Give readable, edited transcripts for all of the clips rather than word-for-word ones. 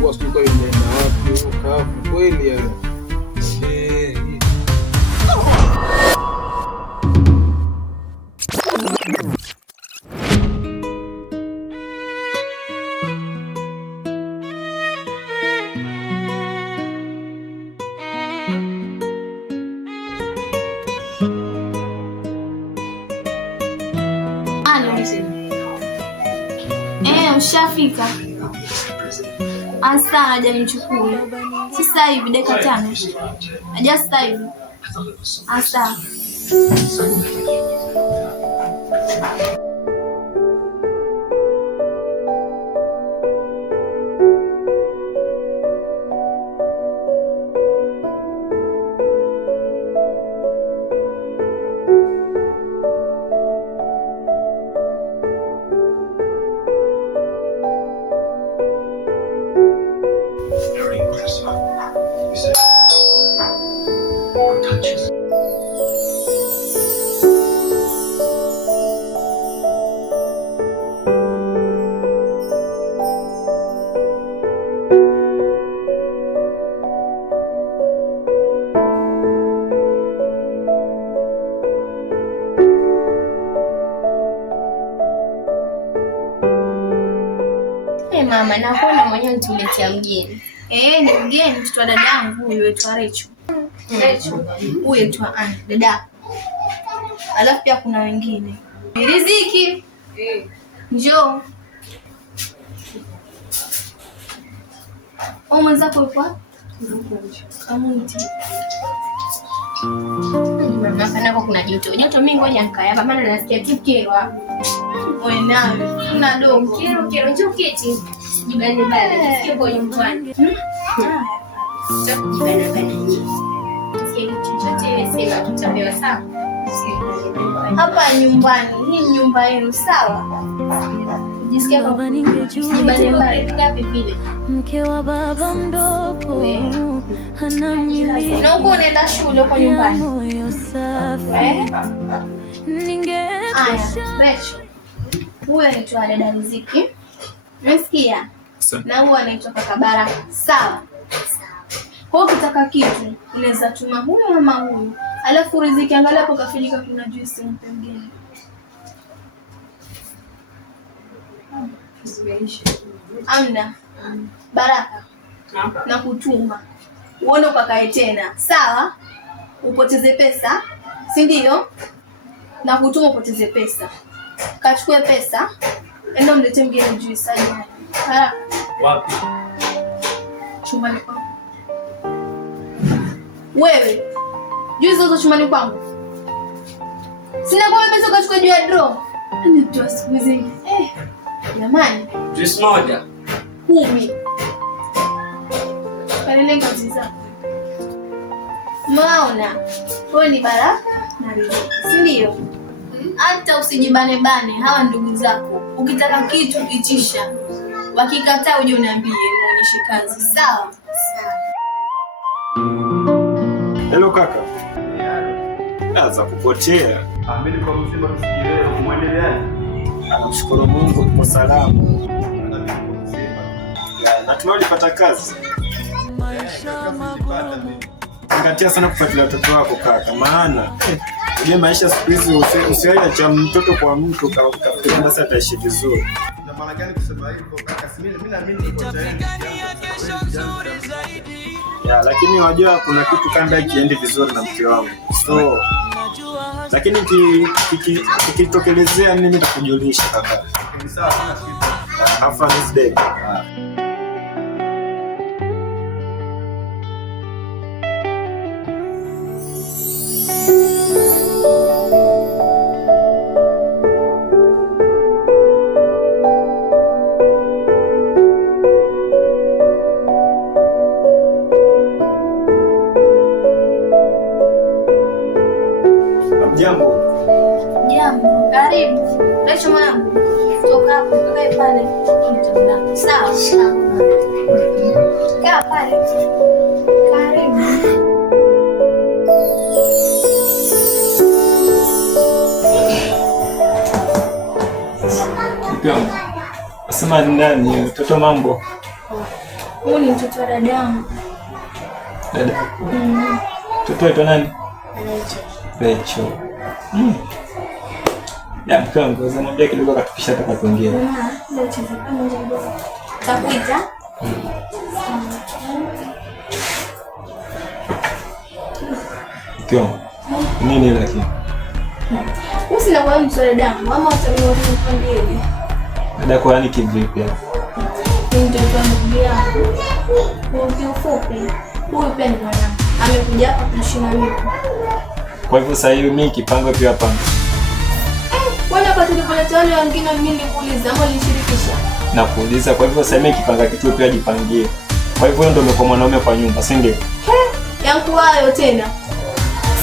kufungua sio kwa ile na wapi kafu kweli ya. Ushafika? Asa hajanichukua. Sasa hivi dakika 5. Aja sasa hivi. Asa. Mama, nakuona mwenyewe nituletea mgeni. Ni mgeni mtoto wa dadangu huyu aitwa Rachel. Rachel. Huyu aitwa Anna, dada. Alafu pia kuna wengine. Riziki. Njoo. Mwenzako yupo? Kamuti. Mama, hapa kuna joto. Joto mimi ngoja nikae hapa maana nasikia kikerwa. Wewe nawe una dogo. Kero njoo keti. Jibane bale. Sio kwa nyumbani. Jibane bale. Sio chochote sema tutapewa sawa. Hapa nyumbani. Hii nyumba yenu sawa? Jisikia kwa jibane bale ngapi vile? Mke wa baba mdogo hana mimi. Na uko unaenda shule kwa nyumbani? Rachel. Huyu anaitwa dada Riziki. Umesikia? Na huyu anaitwa kaka Baraka. Sawa? Kwa hiyo ukitaka kitu, unaweza tuma huyu ama huyu. Alafu Riziki angalia hapo kafilika kuna juice mpe mgeni. Amna. Baraka. Na kutuma. Uone ukakae tena. Sawa? Upoteze pesa. Si ndio? Na kutuma upoteze pesa. Kachukue pesa. Enda mlete mgeni juice aje. Haraka. Wapi? Chumbani kwangu. Wewe. Juice zote chumbani kwangu. Sina kwa pesa kachukua juu ya draw. Ni tu siku hizi. Jamani. Juice moja. 10. Kalenga ziza. Maona. Wewe ni Baraka na Riziki. Si ndio? Hata usijibane bane, hawa ndugu zako. Ukitaka kitu itisha. Wakikataa uje uniambie muonyeshe kazi. Sawa? Sawa. Hello kaka. Naanza kupotea. Mimi niko mzima tusijielewe muendeleaje? Namshukuru Mungu tuko salama. Natumai ulipata kazi. Zingatia sana kufuatilia watoto wako kaka, maana ile maisha siku hizi usiacha mtoto kwa mtu kafikiria basi ataishi vizuri. Na maana gani kusema hivyo kaka? Mimi naamini uko tayari. Lakini wajua kuna kitu kanda ikiendi vizuri na mke wangu. So lakini kikitokelezea mimi nitakujulisha kaka. Ni sawa sana kitu. Have a nice day. Jambo. Jambo. Karibu. Rachel mwanangu. Toka hapo kakae pale. Sawa. Kaa pale. Karibu. Asema ndani mtoto mambo. Huyu ni mtoto wa dada yangu. Dada? Mtoto wetu nani? Rachel. Ya mkango, zamwambia kidogo akatupisha taka kuingia. Mama, ndio chizi kama ndio. Takuita? Kio. Nini lakini? Usina kwa mtoto wa dada yangu. Mama utaniambia hivi. Dada kwa nini kivipi hapo? Ndio kwa ndugu yangu. Kwa kiufupi, huyu pia ni mwanangu. Amekuja hapa kushina mimi. Kwa hivyo sasa hivi mimi kipango pia hapa. Wana kwa tulipoleta wale wengine mimi nikuuliza ama nilishirikisha? Na kuuliza, kwa hivyo sasa mimi kipanga kitu pia jipangie. Kwa hivyo ndio umekuwa mwanaume kwa nyumba, si ndio? Yangu hayo tena.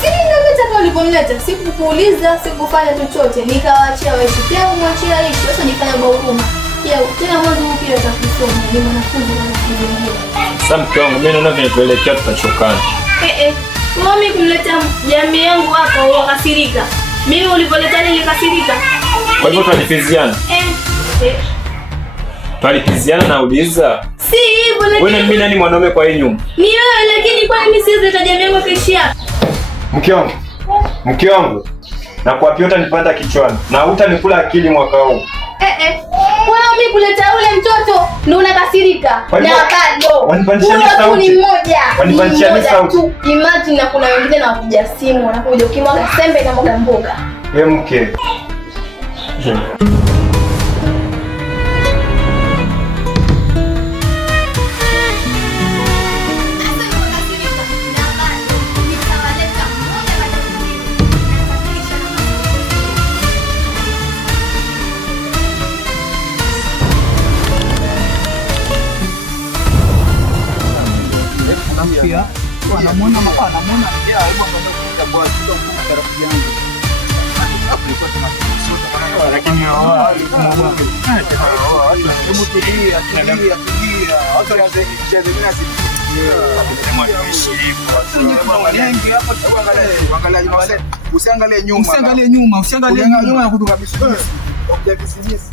Si ndio mtaka ulipomleta, sikukuuliza, sikufanya chochote, nikawaachia waishi. Pia umwachia aishi, sasa jifanya kwa huruma. Pia tena mwanzo pia atakusoma, ni mwanafunzi mwingine. Sasa mke wangu, mimi naona vinatuelekea tutachokana. Mami kumleta jamii yangu hapa wakasirika. Mimi ulipoleta nilikasirika. Kwa hivyo twalipiziana? Twalipiziana na uliza. Si hivyo lakini wewe na mimi nani mwanaume kwa hii nyumba? Ni wewe, lakini kwa mimi siwezi leta jamii yangu keshia. Mke wangu. Na kwa piota nipanda kichwani. Na hutanikula akili mwaka huu. Wewe mimi kuleta ule mtoto ndio unakasirika. Na bado. Wanipandishia sauti. Ni mmoja. Wanipandishia sauti. Imagine na kuna wengine na kuja simu, wanakuja ukimwaga sembe na mboga mboga. Wewe mke. Pia anamuona ya hebu angalia kuja kwa kitu kwa rafiki yangu. Hapo ilikuwa tunasota lakini hebu tulia. Hata yaanze kicheze mimi nasi. Usiangalie nyuma na kutoka bisibisi. Okay, bisibisi.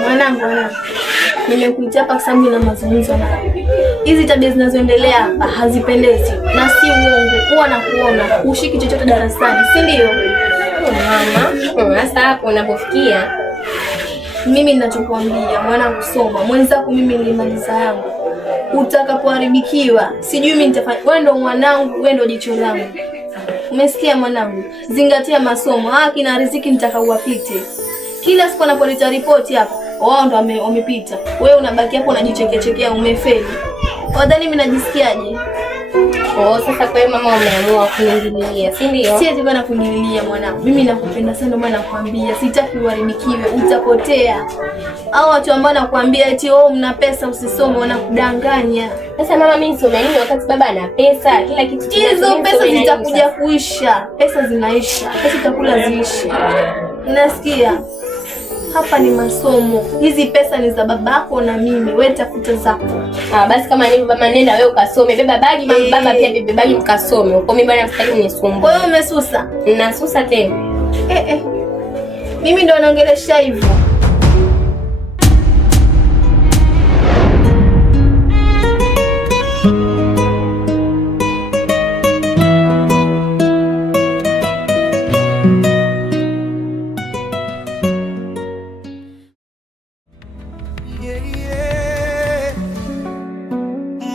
Mwanangu, nimekuita hapa kwa sababu na mazungumzo na hizi tabia zinazoendelea hapa hazipendezi na si uongo. Kuwa na kuona ushiki chochote darasani, si ndio? Mama, sasa hapo unapofikia mimi ninachokuambia mwanangu, soma. Mwenzako mimi nilimaliza yangu. Utakapoharibikiwa sijui mimi nitafanya. Wewe ndo mwanangu, wewe ndo jicho langu. Umesikia mwanangu? Zingatia masomo. Haki na riziki nitakauwapite. Kila siku anapolita ripoti hapa, wao ndo wamepita. Wewe unabaki hapo unajichekechekea, umefeli. Wadhani mimi najisikiaje? Sasa kwa hiyo mama umeamua kuniingilia, si ndio? Siwezi bana kuniingilia mwanangu. Mimi nakupenda sana, ndio maana nakwambia sitaki uharibikiwe, utapotea. Hao watu ambao nakwambia eti mna pesa usisome, wanakudanganya. Sasa mama, mimi nisome nini wakati baba ana pesa? Kila kitu hizo pesa zitakuja kuisha. Pesa zinaisha. Pesa itakula ziishi. Unasikia? Hapa ni masomo. Hizi pesa ni za babako na mimi. Wewe tafuta zako. Basi kama ni baba, nenda wewe ukasome. Beba bagi, baba pia bebe bagi mkasome. Uko mimi bwana mstaki unisumbue. Kwa hiyo umesusa? Nasusa tena. Mimi ndo naongelesha hivyo.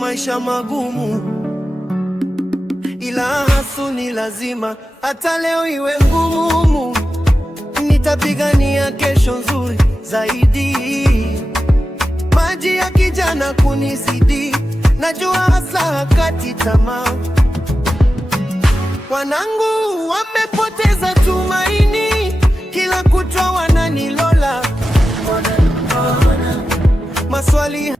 Maisha magumu ila hasu ni lazima, hata leo iwe ngumu, nitapigania kesho nzuri zaidi. Maji ya kijana kunizidi, najua hasa hakati tamaa. Wanangu wamepoteza tumaini, kila kutwa wananilola, maswali